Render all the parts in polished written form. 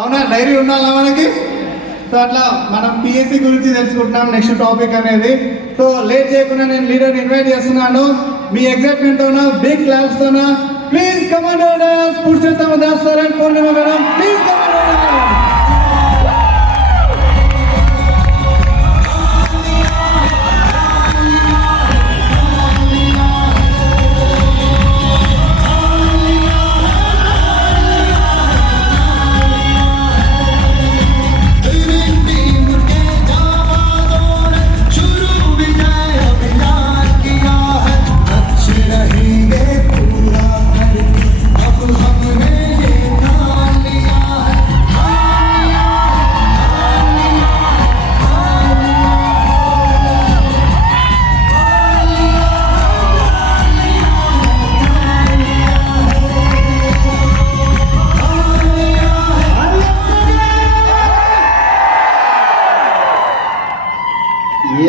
అవునా, డైరీ ఉండాలా మనకి. సో అట్లా మనం పిఎస్సి గురించి తెలుసుకుంటున్నాం. నెక్స్ట్ టాపిక్ అనేది. సో లేట్ చేయకుండా నేను లీడర్ని ఇన్వైట్ చేస్తున్నాను. మీ ఎగ్జైట్మెంట్ తోనా, బిగ్ క్లాప్స్ తోనా, please commander Purushottama Das sir and Purnima madam, please commander.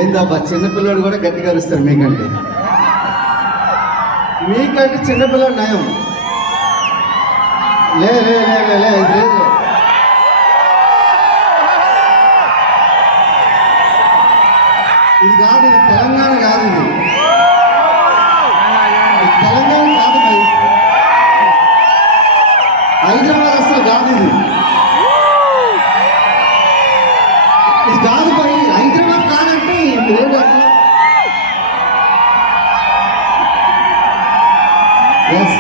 ఏందబ్బా, చిన్నపిల్లడు కూడా గట్టిగా అరుస్తారు మీకంటే చిన్నపిల్లడు నయం. లే లే లే లే లే లేదు. ఇది కాదు, ఇది తెలంగాణ కాదు, ఇది తెలంగాణ కాదు, హైదరాబాద్ అసలు కాదు, ఇది కాదు పై హైదరాబాద్ కాదంటే yes,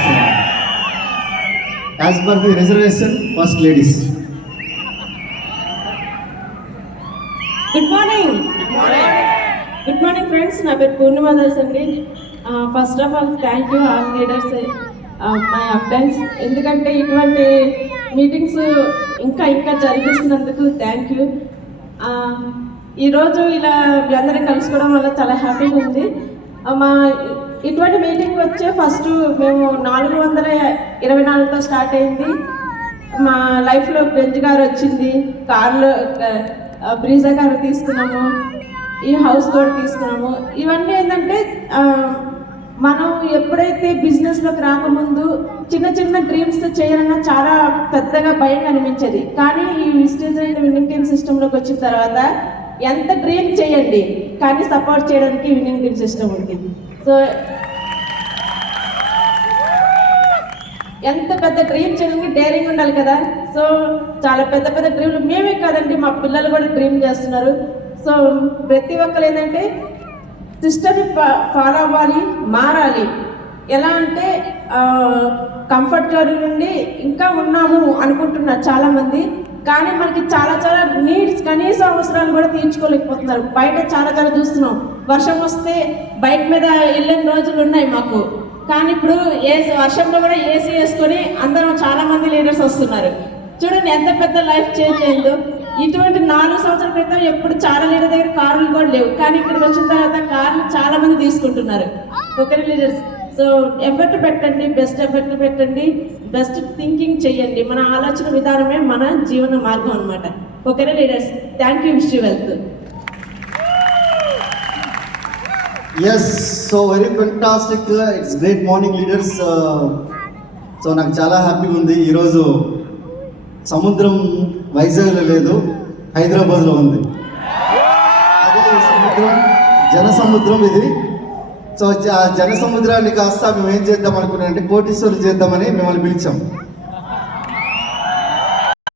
as per the reservation, first ladies. Good morning. Good morning friends. నా పేరు పూర్ణిమ దాస్ అండి. First of all thank you all leaders, my uplines. ఎందుకంటే ఇటువంటి మీటింగ్స్ ఇంకా జరిపిస్తున్నందుకు థ్యాంక్ యూ. ఈరోజు ఇలా మీ అందరినీ కలుసుకోవడం వల్ల చాలా హ్యాపీగా ఉంది. మా ఇటువంటి మీటింగ్ వచ్చే ఫస్ట్ మేము 424తో స్టార్ట్ అయింది. మా లైఫ్లో బెంజ్ కార్ వచ్చింది, కార్లో బ్రీజా కార్ తీసుకున్నాము, ఈ హౌస్ కూడా తీసుకున్నాము. ఇవన్నీ ఏంటంటే మనం ఎప్పుడైతే బిజినెస్లోకి రాకముందు చిన్న డ్రీమ్స్ చేయాలన్నా చాలా పెద్దగా భయం అనిపించేది. కానీ ఈ విజిటేజ్ అండ్ విన్నింగ్ టీమ్ సిస్టంలోకి వచ్చిన తర్వాత ఎంత డ్రీమ్ చేయండి కానీ సపోర్ట్ చేయడానికి విన్నింగ్ టీమ్ సిస్టమ్ ఉంది. సో ఎంత పెద్ద డ్రీమ్ చేయడానికి డేరింగ్ ఉండాలి కదా. సో చాలా పెద్ద డ్రీమ్లు మేమే కాదండి, మా పిల్లలు కూడా డ్రీమ్ చేస్తున్నారు. సో ప్రతి ఒక్కరు ఏంటంటే సిస్టమ్ని ఫాలో అవ్వాలి, మారాలి. ఎలా అంటే కంఫర్ట్ జోన్ నుండి ఇంకా ఉన్నాము అనుకుంటున్నారు చాలామంది, కానీ మనకి చాలా నీడ్స్, కనీస అవసరాలు కూడా తీర్చుకోలేకపోతున్నారు. బయట చాలా చూస్తున్నాం. వర్షం వస్తే బైక్ మీద వెళ్ళిన రోజులు ఉన్నాయి మాకు. కానీ ఇప్పుడు వర్షంలో కూడా ఏసీ వేసుకొని అందరం చాలామంది లీడర్స్ వస్తున్నారు. చూడండి ఎంత పెద్ద లైఫ్ చేంజ్ అయిందో. ఇటువంటి 4 సంవత్సరాల క్రితం ఎప్పుడు చాలా లీడర్ దగ్గర కార్లు కూడా లేవు, కానీ ఇక్కడికి వచ్చిన తర్వాత కార్లు చాలా మంది తీసుకుంటున్నారు. ఒకరి లీడర్స్. సో ఎఫర్ట్ పెట్టండి, బెస్ట్ ఎఫర్ట్ పెట్టండి, బెస్ట్ థింకింగ్ చెయ్యండి. మన ఆలోచన విధానమే మన జీవన మార్గం అనమాట. ఒకరి leaders. Thank you, wish you wealth. Yes, so very fantastic, it's great morning leaders. So నాకు చాలా హ్యాపీగా ఉంది. ఈరోజు సముద్రం వైజాగ్లో లేదు, హైదరాబాద్లో ఉంది. అదే సముద్రం, జనసముద్రం ఇది. సో జనసముద్రాన్ని కాస్త మేము ఏం చేద్దాం అనుకున్నాం అంటే కోటీశ్వరులు చేద్దామని మిమ్మల్ని పిలిచాం.